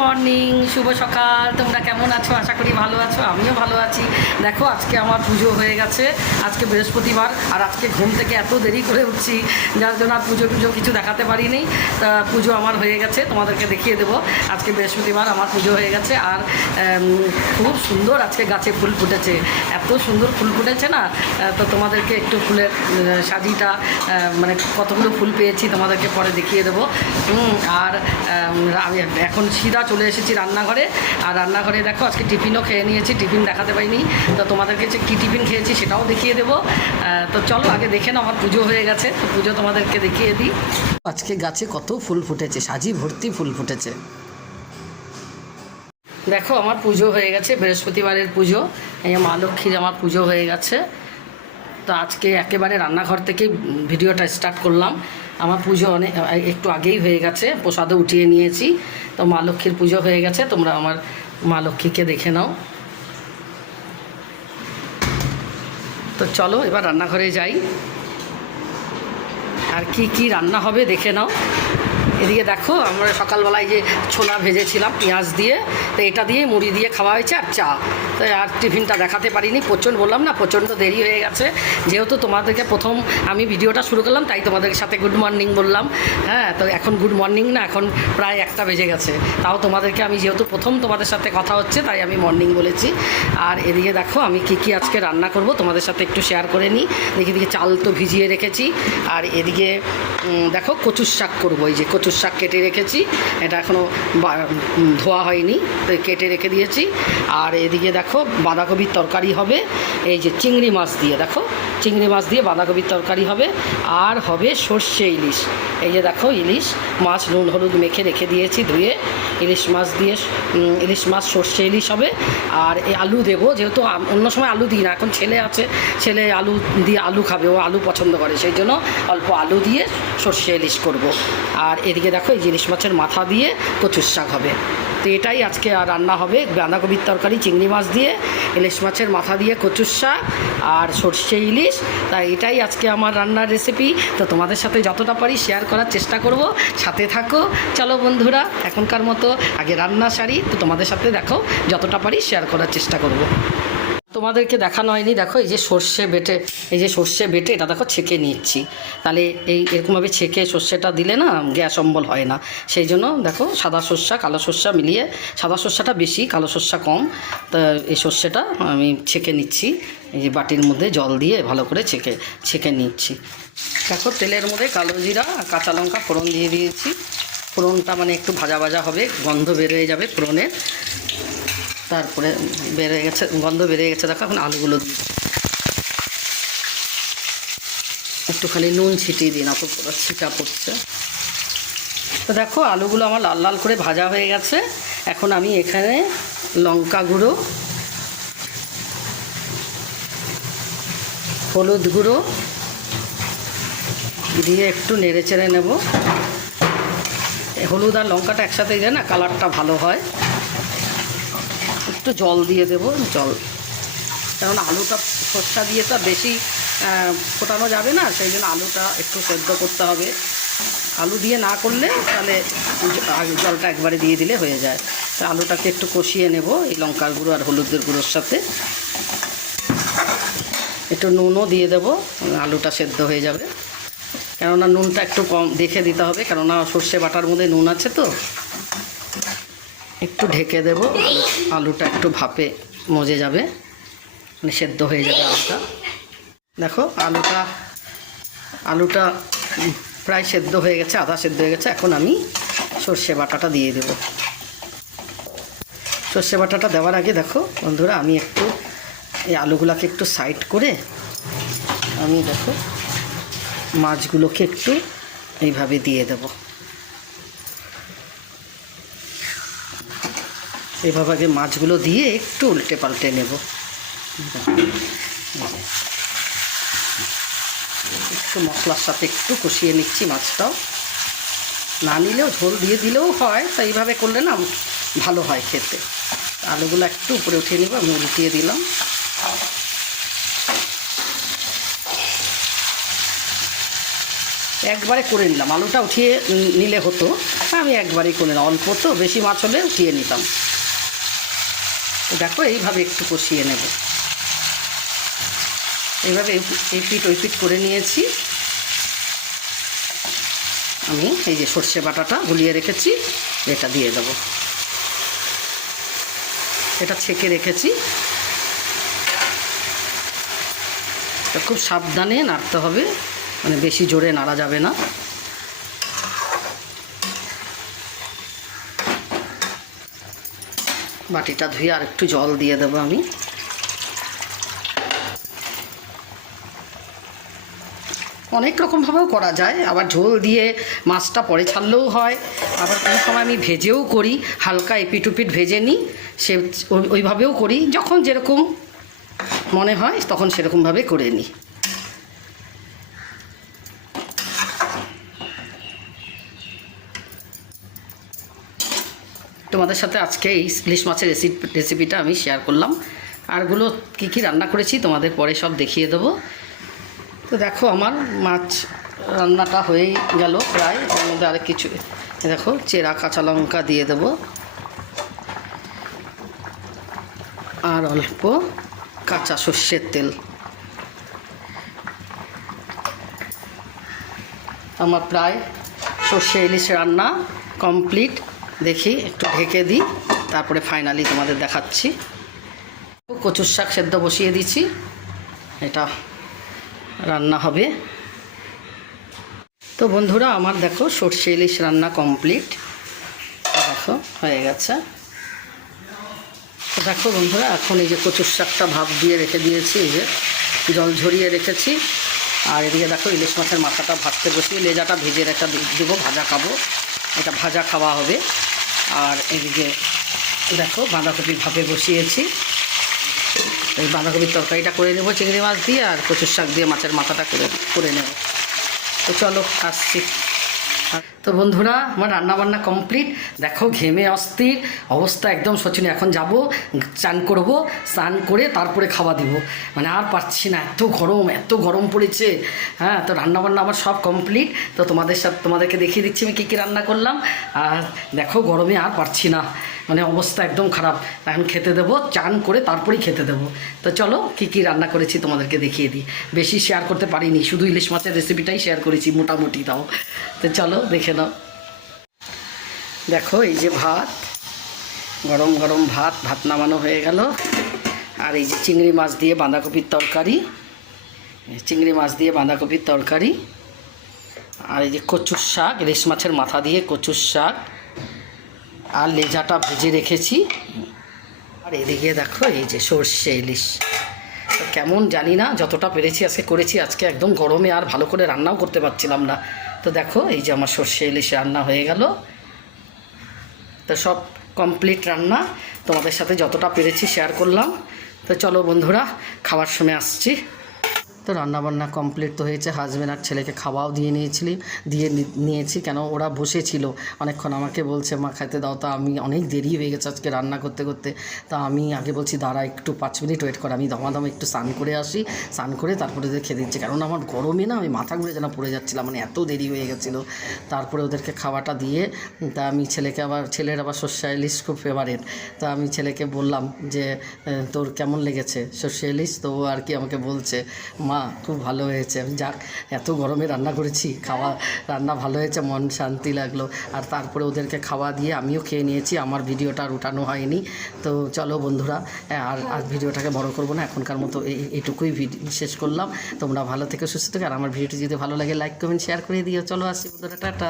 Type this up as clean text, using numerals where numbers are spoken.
Morning, শুভ সকাল। তোমরা কেমন আছো? আশা করি ভালো আছো। আমিও ভালো আছি। দেখো আজকে আমার পুজো হয়ে গেছে। আজকে বৃহস্পতিবার, আর আজকে ঘুম থেকে এত দেরি করে উঠছি যার জন্য আর পুজো কিছু দেখাতে পারিনি। তা পুজো আমার হয়ে গেছে, তোমাদেরকে দেখিয়ে দেবো। আজকে বৃহস্পতিবার, আমার পুজো হয়ে গেছে। আর খুব সুন্দর আজকে গাছে ফুল ফুটেছে, এত সুন্দর ফুল ফুটেছে না। তো তোমাদেরকে একটু ফুলের সাজিটা মানে কতগুলো ফুল পেয়েছি তোমাদেরকে পরে দেখিয়ে দেবো। আর আমি এখন সিধা চলে এসেছি রান্নাঘরে। আর রান্নাঘরে দেখো আজকে টিফিনও খেয়ে নিয়েছি, টিফিন দেখাতে পারিনি। তো তোমাদেরকে যে কী টিফিন খেয়েছি সেটাও দেখিয়ে দেবো। তো চলো আগে দেখে নাও, আমার পুজো হয়ে গেছে, তো পুজো তোমাদেরকে দেখিয়ে দিই। আজকে গাছে কত ফুল ফুটেছে, সাজি ভর্তি ফুল ফুটেছে। দেখো আমার পুজো হয়ে গেছে, বৃহস্পতিবারের পুজো। এই মা লক্ষ্মীর আমার পুজো হয়ে গেছে। তো আজকে একেবারে রান্নাঘর থেকে ভিডিওটা স্টার্ট করলাম। আমার পুজো অনেক একটু আগেই হয়ে গেছে, প্রসাদও উঠিয়ে নিয়েছি। তো মা লক্ষ্মীর পুজো হয়ে গেছে, তোমরা আমার মা লক্ষ্মীকে দেখে নাও। তো চলো এবার রান্নাঘরে যাই, আর কি কি রান্না হবে দেখে নাও। এদিকে দেখো আমরা সকালবেলায় যে ছোলা ভেজেছিলাম পেঁয়াজ দিয়ে, তো এটা দিয়ে মুড়ি দিয়ে খাওয়া হয়েছে আর চা। তো আর টিফিনটা দেখাতে পারিনি, বললাম না প্রচণ্ড দেরি হয়ে গেছে। যেহেতু তোমাদেরকে প্রথম আমি ভিডিওটা শুরু করলাম, তাই তোমাদের সাথে গুড মর্নিং বললাম। হ্যাঁ, তো এখন গুড মর্নিং না, এখন প্রায় 1টা বেজে গেছে। তাও তোমাদেরকে আমি যেহেতু প্রথম তোমাদের সাথে কথা হচ্ছে, তাই আমি মর্নিং বলেছি। আর এদিকে দেখো আমি কি আজকে রান্না করব তোমাদের সাথে একটু শেয়ার করে নিই। এদিকে চাল তো ভিজিয়ে রেখেছি। আর এদিকে দেখো কচুর শাক করবো। এই যে কচুর শাক কেটে রেখেছি, এটা এখনও ধোয়া হয়নি, তো কেটে রেখে দিয়েছি। আর এদিকে দেখো বাঁধাকপির তরকারি হবে, এই যে চিংড়ি মাছ দিয়ে, দেখো চিংড়ি মাছ দিয়ে বাঁধাকপির তরকারি হবে। আর হবে সর্ষে ইলিশ। এই যে দেখো ইলিশ মাছ নুন হলুদ মেখে রেখে দিয়েছি ধুয়ে। ইলিশ মাছ দিয়ে ইলিশ মাছ সর্ষে ইলিশ হবে। আর এই আলু দেবো, যেহেতু অন্য সময় আলু দিই না, এখন ছেলে আছে, ছেলে আলু দিয়ে আলু খাবে, ও আলু পছন্দ করে, সেই জন্য অল্প আলু দিয়ে সর্ষে ইলিশ করব। আর এদিকে দেখো এই যে ইলিশ মাছের মাথা দিয়ে কচুর শাক হবে। তো এটাই আজকে রান্না হবে, বাঁধাকপির তরকারি চিংড়ি মাছ দিয়ে, ইলিশ মাছের মাথা দিয়ে কচুর শাক আর সর্ষে ইলিশ। তাই এটাই আজকে আমার রান্নার রেসিপি। তো তোমাদের সাথে যতটা পারি শেয়ার করার চেষ্টা করব, সাথে থাকো। চলো বন্ধুরা, এখনকার মতো আগে রান্না সারি, তো তোমাদের সাথে দেখো যতটা পারি শেয়ার করার চেষ্টা করব। তোমাদেরকে দেখানো হয়নি, দেখো এই যে সর্ষে বেটে, এই যে সর্ষে বেটে এটা দেখো ছেঁকে নিচ্ছি। তাহলে এরকমভাবে ছেঁকে সর্ষেটা দিলে না গ্যাস অম্বল হয় না। সেই জন্য দেখো সাদা সর্ষা কালো সর্ষা মিলিয়ে, সাদা সর্ষাটা বেশি কালো সর্ষা কম। তা এই সর্ষেটা আমি ছেঁকে নিচ্ছি, এই যে বাটির মধ্যে জল দিয়ে ভালো করে ছেঁকে নিচ্ছি। দেখো তেলের মধ্যে কালো জিরা আর কাঁচা লঙ্কা ফোড়ন দিয়ে দিয়েছি। ফোড়নটা মানে একটু ভাজা ভাজা হবে, গন্ধ বেরিয়ে যাবে ফোড়নের। তারপরে গন্ধ বেরিয়ে গেছে, দেখো এখন আলুগুলো দিই। একটুখানি নুন ছিটিয়ে দিই, না তো পুরো ছিটা পড়ছে। তো দেখো আলুগুলো আমার লাল লাল করে ভাজা হয়ে গেছে। এখন আমি এখানে লঙ্কা গুঁড়ো, হলুদ গুঁড়ো দিয়ে একটু নেড়ে চেড়ে নেব। হলুদ আর লঙ্কাটা একসাথে দিলে না কালারটা ভালো হয়। একটু জল দিয়ে দেবো, জল, কারণ আলুটা সর্ষা দিয়ে তো বেশি ফোটানো যাবে না, সেই জন্য আলুটা একটু সেদ্ধ করতে হবে। আলু দিয়ে না করলে তাহলে জলটা একবারে দিয়ে দিলে হয়ে যায়। তো আলুটাকে একটু কষিয়ে নেব এই লঙ্কার গুঁড়ো আর হলুদের গুঁড়োর সাথে। একটু নুনও দিয়ে দেবো, আলুটা সেদ্ধ হয়ে যাবে। কেননা নুনটা একটু কম দেখে দিতে হবে, কেননা সর্ষে বাটার মধ্যে নুন আছে। তো একটু ঢেকে দেব, আলুটা একটু ভাপে মজে যাবে, মানে সেদ্ধ হয়ে যাবে আলুটা। দেখো আলুটা প্রায় সেদ্ধ হয়ে গেছে, আধা সেদ্ধ হয়ে গেছে। এখন আমি সর্ষে বাটাটা দিয়ে দেব। সর্ষে বাটাটা দেওয়ার আগে দেখো বন্ধুরা, আমি একটু এই আলুগুলোকে একটু সাইড করে আমি দেখো মাছগুলোকে একটু এইভাবে দিয়ে দেব। এভাবে আগে মাছগুলো দিয়ে একটু উল্টে পাল্টে নেব। একটু মশলার সাথে একটু কষিয়ে নিচ্ছি মাছটাও। না নিলেও ঝোল দিয়ে দিলেও হয়, তো এইভাবে করলে না ভালো হয় খেতে। আলুগুলো একটু উপরে উঠিয়ে নিব, আমি উল্টিয়ে দিলাম। একবারে করে নিলাম, আলুটা উঠিয়ে নিলে হতো, আমি একবারেই করে নিলাম, অল্প তো, বেশি মাছ হলে উঠিয়ে নিতাম। তো দেখো এইভাবে একটু কষিয়ে নেব, এইভাবে এই পিঠ ওই পিঠ করে নিয়েছি। আমি এই যে সর্ষে বাটাটা গুলিয়ে রেখেছি এটা দিয়ে দেবো, এটা ছেঁকে রেখেছি। তো খুব সাবধানে নাড়তে হবে, মানে বেশি জোরে নাড়া যাবে না। বাটিটা ধুয়ে আর একটু জল দিয়ে দেবো আমি। অনেক রকমভাবেও করা যায়, আবার ঝোল দিয়ে মাছটা পরে ছাড়লেও হয়, আবার কোনো সময় আমি ভেজেও করি, হালকা এপিট উপিট ভেজে নিই, সে ওইভাবেও করি, যখন যেরকম মনে হয় তখন সেরকমভাবে করে নিই। তোমাদের সাথে আজকে এই ইলিশ মাছের রেসিপিটা আমি শেয়ার করলাম। আরগুলো কী কী রান্না করেছি তোমাদের পরে সব দেখিয়ে দেবো। তো দেখো আমার মাছ রান্নাটা হয়েই গেল প্রায়, ওর মধ্যে আরেক কিছু দেখো চেরা কাঁচা লঙ্কা দিয়ে দেবো, আর অল্প কাঁচা সর্ষের তেল। আমার প্রায় সর্ষে ইলিশ রান্না কমপ্লিট। দেখি একটু ঢেকে দিই, তারপরে ফাইনালি তোমাদের দেখাচ্ছি। কচুর শাক সেদ্ধ বসিয়ে দিচ্ছি, এটা রান্না হবে। তো বন্ধুরা আমার দেখো সর্ষে ইলিশ রান্না কমপ্লিট, দেখো হয়ে গেছে। তো দেখো বন্ধুরা এখন এই যে কচুর শাকটা ভাপ দিয়ে রেখে দিয়েছি, এই যে জল ঝরিয়ে রেখেছি। আর এদিকে দেখো ইলিশ মাছের মাথাটা ভাজতে বসিয়ে লেজাটা ভেজে রেখে দেবো, ভাজা খাবো, এটা ভাজা খাওয়া হবে। আর এদিকে দেখো বাঁধাকপির ভাপে বসিয়েছি, এই বাঁধাকপির তরকারিটা করে নেবো চিংড়ি মাছ দিয়ে, আর কচুর শাক দিয়ে মাছের মাথাটা করে নেব। তো চলো আসছি। তো বন্ধুরা আমার রান্নাবান্না কমপ্লিট, দেখো ঘেমে অস্থির অবস্থা একদম শোচনীয়। এখন যাব চান করব, স্নান করে তারপরে খাওয়া দিব, মানে আর পারছি না, এত গরম পড়েছে। হ্যাঁ, তো রান্নাবান্না আমার সব কমপ্লিট। তো তোমাদেরকে দেখিয়ে দিচ্ছি আমি কী কী রান্না করলাম। আর দেখো গরমে আর পারছি না, মানে অবস্থা একদম খারাপ। এখন খেতে দেবো, চান করে তারপরেই খেতে দেবো। তো চলো কী কী রান্না করেছি তোমাদেরকে দেখিয়ে দিই। বেশি শেয়ার করতে পারিনি, শুধু ইলিশ মাছের রেসিপিটাই শেয়ার করেছি মোটামুটি, তাও। তো চলো দেখে নাও। দেখো এই যে ভাত, গরম গরম ভাত নামানো হয়ে গেল। আর এই যে চিংড়ি মাছ দিয়ে বাঁধাকপির তরকারি, আর এই যে কচুর শাক, ইলিশ মাছের মাথা দিয়ে কচুর শাক, আর লেজাটা ভেজে রেখেছি। আর এদিকে দেখো এই যে সর্ষে ইলিশ, কেমন জানি না, যতটা পেরেছি আজকে করেছি। আজকে একদম গরমে আর ভালো করে রান্নাও করতে পারছিলাম না। তো দেখো এই যে আমার সর্ষে ইলিশ রান্না হয়ে গেল। তো সব কমপ্লিট রান্না, তোমাদের সাথে যতটা পেরেছি শেয়ার করলাম। তো চলো বন্ধুরা খাওয়ার সময় আসছি। তো রান্নাবান্না কমপ্লিট তো হয়েছে, হাজব্যান্ড আর ছেলেকে খাওয়াও দিয়ে নিয়েছি, কেন ওরা বসেছিল অনেকক্ষণ, আমাকে বলছে মা খেতে দাও। তা আমি অনেক দেরি হয়ে গেছে আজকে রান্না করতে করতে। তা আমি আগে বলছি দাঁড়া একটু 5 মিনিট ওয়েট কর, আমি দমাদমে একটু স্নান করে আসি, স্নান করে তারপরে ওদের খেতে দিচ্ছি, কারণ আমার গরমে না আমি মাথা ঘুরে যেন পড়ে যাচ্ছিলাম, মানে এত দেরি হয়ে গেছিলো। তারপরে ওদেরকে খাওয়াটা দিয়ে, তা আমি ছেলের আবার সর্ষে ইলিশ খুব ফেভারিট। তা আমি ছেলেকে বললাম যে তোর কেমন লেগেছে সর্ষে ইলিশ? তো ও আর কি আমাকে বলছে মা খুব ভালো হয়েছে। যাক, এত গরমে রান্না করেছি, রান্না ভালো হয়েছে, মন শান্তি লাগলো। আর তারপরে ওদেরকে খাওয়া দিয়ে আমিও খেয়ে নিয়েছি, আমার ভিডিওটা আর উঠানো হয়নি। তো চলো বন্ধুরা আর ভিডিওটাকে বড় করবো না, এখনকার মতো এইটুকুই শেষ করলাম। তোমরা ভালো থেকে সুস্থ থেকে, আর আমার ভিডিওটি যদি ভালো লাগে লাইক কমেন্ট শেয়ার করে দিও। চলো আসছি বন্ধুরা, টাটা।